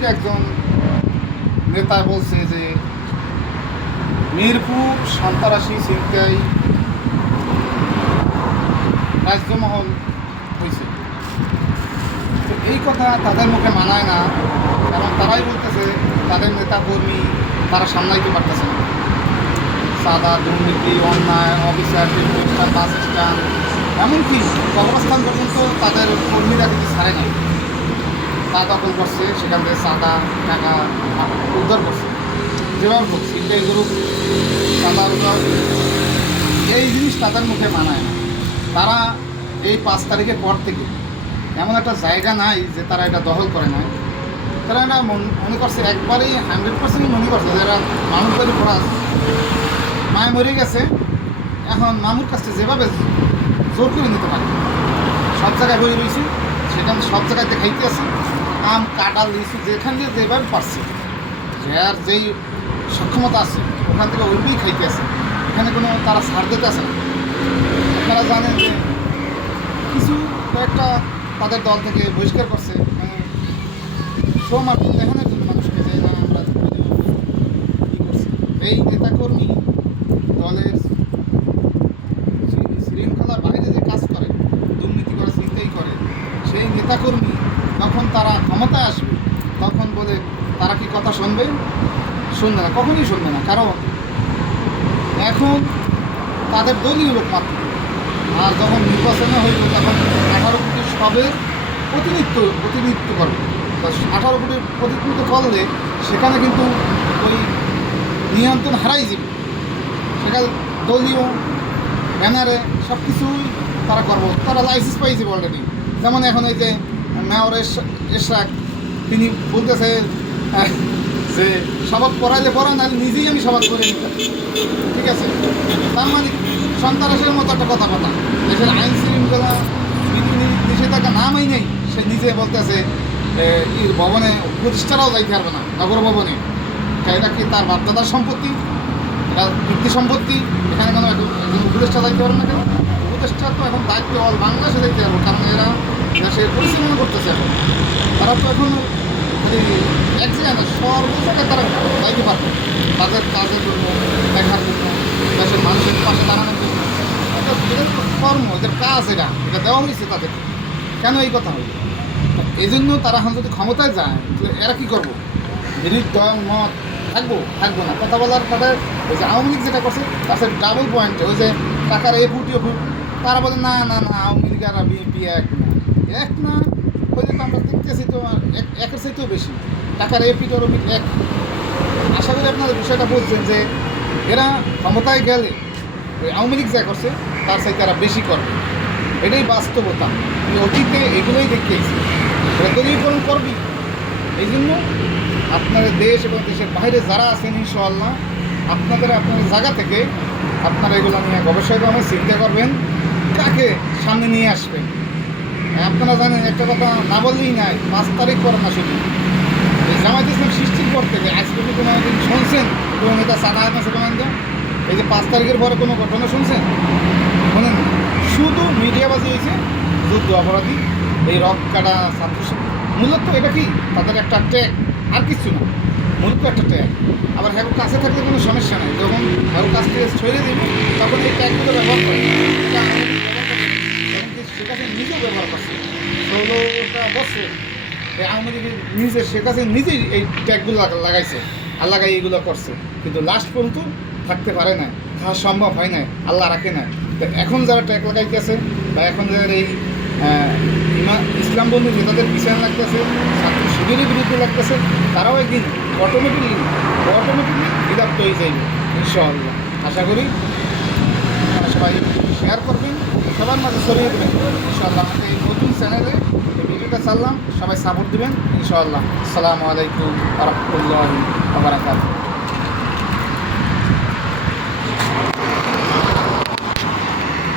বিএনপির একজন নেতা বলছে যে মিরপুর সন্ত্রাসী ছিনতাই রাজ্যমহল হয়েছে। তো এই কথা তাদের মুখে মানায় না, কারণ তারাই বলতেছে তাদের নেতা কর্মী তারা সামলাইতে পারতেছে না। সাদা দুর্নীতি, অন্যায়, অফিসার, প্রতিষ্ঠান, বাস স্ট্যান্ড, এমনকি কবরস্থান পর্যন্ত তাদের কর্মীরা কিন্তু ছাড়ে নাই। তা দখল করছে, সেখান থেকে সাদা টাকা উদ্ধার করছে, যেভাবে করছে ছিনতাই গ্রুপ সাদা উদ্ধার। এই জিনিস তাদের মুখে মানায় না। তারা এই 5 তারিখের পর থেকে এমন একটা জায়গা নাই যে তারা এটা দখল করে নাই। তারা এটা মনে করছে, একবারেই 100% মনে করছে যে এরা মানুষ বাড়ি পড়া মায় মরে গেছে, এখন মামুর কাছে যেভাবে জোর করে নিতে পারে। সব জায়গায় বই রয়েছে, সেখানে সব জায়গায় দেখাইতে আছে, আম কাটাল লিচু যেখান দিয়ে যেভাবে পারছে, যার যেই সক্ষমতা আছে ওখান থেকে ওইভাবেই খাইতে আছে। এখানে কোনো তারা ছাড় দিতে আছে না। আপনারা জানেন যে কিছু কয়েকটা তাদের দল থেকে বহিষ্কার করছে, মানে শো মাত্র দেখানোর জন্য মানুষকে, যে না আমরা কী করছি। এই নেতাকর্মী দলের শৃঙ্খলার বাইরে যে কাজ করে, দুর্নীতি করে, ছিনতাই করে, সেই নেতাকর্মী যখন তারা ক্ষমতায় আসবে তখন বলে তারা কি কথা শুনবে? শুনবে না, কখনই শুনবে না। কারণ এখন তাদের দলীয় লোক মাত্র। আর যখন নির্বাচনে হইল তখন 18 কোটি সবের প্রতিনিধিত্ব করবে। 18 কোটি প্রতিনিধিত্ব করলে সেখানে কিন্তু ওই নিয়ন্ত্রণ হারাই যাবে। সেখানে দলীয় ব্যানারে সব কিছুই তারা করবো। তারা লাইসেন্স পাইছে অলরেডি। যেমন এখন এই যে মেয়র এশরাক, তিনি বলতেছে যে সবাব পড়াইলে পড়া, নাহলে নিজেই আমি সবাব করে নিতাম। ঠিক আছে, তার মানে সন্ত্রাসের মতো একটা কথা। দেশের আইন শৃঙ্খলা বিধি নিষেধাজ্ঞা নামই নেই, সে নিজে বলতেছে ভবনে প্রতিষ্ঠারাও যাইতে পারবে না, নগর ভবনে। এটা কি তার বাপদাদার সম্পত্তি? এটা ব্যক্তি সম্পত্তি। এখানে কোনো একজন উপদেষ্টা যাইতে পারবে না কেন? উপদেষ্টা তো এখন দায়িত্ব অল বাংলাদেশে যাইতে পারবো, কারণ এরা দেশের পরিচালনা করতেছে। এখন তারা তো এখন এক জায়গায় না, সর্ব জায়গায় তারা যাইতে পারবে তাদের কাজের জন্য, দেখার জন্য, দেশের মানুষের পাশে দাঁড়ানোর জন্য। এদের কর্ম, এদের কাজ, এটা দেওয়া হয়েছে তাদের। কেন এই কথা হলো? এই জন্য তারা এখন যদি ক্ষমতায় যায়, এরা কী করবো? বিরোধী দল মত থাকবো না। কথা বলার পরে ওই যে আওয়ামী লীগ যেটা করছে তার সাথে ডাবল পয়েন্টে, ওই যে টাকার এ ফুট তারা বলে না আওয়ামী লীগ আর বিএনপি এক না হইলে তো আমরা দেখতেছি তো একের চাইতেও বেশি টাকার এ পিট এক। আশা করি আপনারা বিষয়টা বলছেন যে এরা ক্ষমতায় গেলে ওই আওয়ামী লীগ যা করছে তার চাইতে এরা বেশি করবে। এটাই বাস্তবতা। অতীতে এগুলোই দেখিয়েছি, এরা দলীয়করণ করবি। এই জন্য আপনাদের দেশ এবং দেশের বাইরে যারা আছেন, ইনশাআল্লাহ আপনাদের জায়গা থেকে আপনারা এগুলো নিয়ে গবেষণা করবেন, চিন্তা করবেন, কাকে সামনে নিয়ে আসবেন। আপনারা জানেন একটা কথা না বললেই নাই, 5 তারিখ পর না শুধু এই জামায়াত ইসলাম সৃষ্টির পর থেকে আজ পর্যন্ত কোনো দিন শুনছেন কোনো নেতা সাদা হাত আছে কোন? এই যে 5 তারিখের পরে কোনো ঘটনা শুনছেন? শোনেন, শুধু মিডিয়াবাজি হয়েছে যুদ্ধ অপরাধী, এই রক কাটা ছাত্র। মূলত এটা কি তাদের একটা ট্যাগ, আর কিছু না, মূলত একটা ট্যাগ। আবার হ্যাঁ কাছে থাকলে কোনো সমস্যা নেই, যখন হ্যাঁ কাছ থেকে ছড়িয়ে দেবে তখন এই ট্যাগগুলো ব্যবহার করে। সেখানে নিজেও ব্যবহার করছে 16টা বছর এই আওয়ামী লীগের নিজে সেখানে নিজেই এই ট্যাগগুলো লাগাইছে আর লাগাই এইগুলো করছে, কিন্তু লাস্ট পর্যন্ত থাকতে পারে না, খাওয়া সম্ভব হয় না, আল্লাহ রাখে না। তো এখন যারা ট্যাগ লাগাইতেছে বা এখন যারা এই ইসলামবন্ধু নেতাদের পিছনে লাগতেছে, ছাত্র শিবিরের বিরুদ্ধে লাগতেছে, তারাও একদিন অটোমেটিকলি বিরক্ত হয়ে যাইবে ইনশাআল্লাহ। আশা করি সবাই শেয়ার করবেন, সবার মাঝে ছড়িয়ে দেবেন ইনশাআল্লাহ। আমাদের এই নতুন চ্যানেলে এই ভিডিওটা চাললাম, সবাই সাপোর্ট দেবেন ইনশাআল্লাহ। আসসালামু আলাইকুম ওয়া রাহমাতুল্লাহি ওয়া বারাকাতুহু।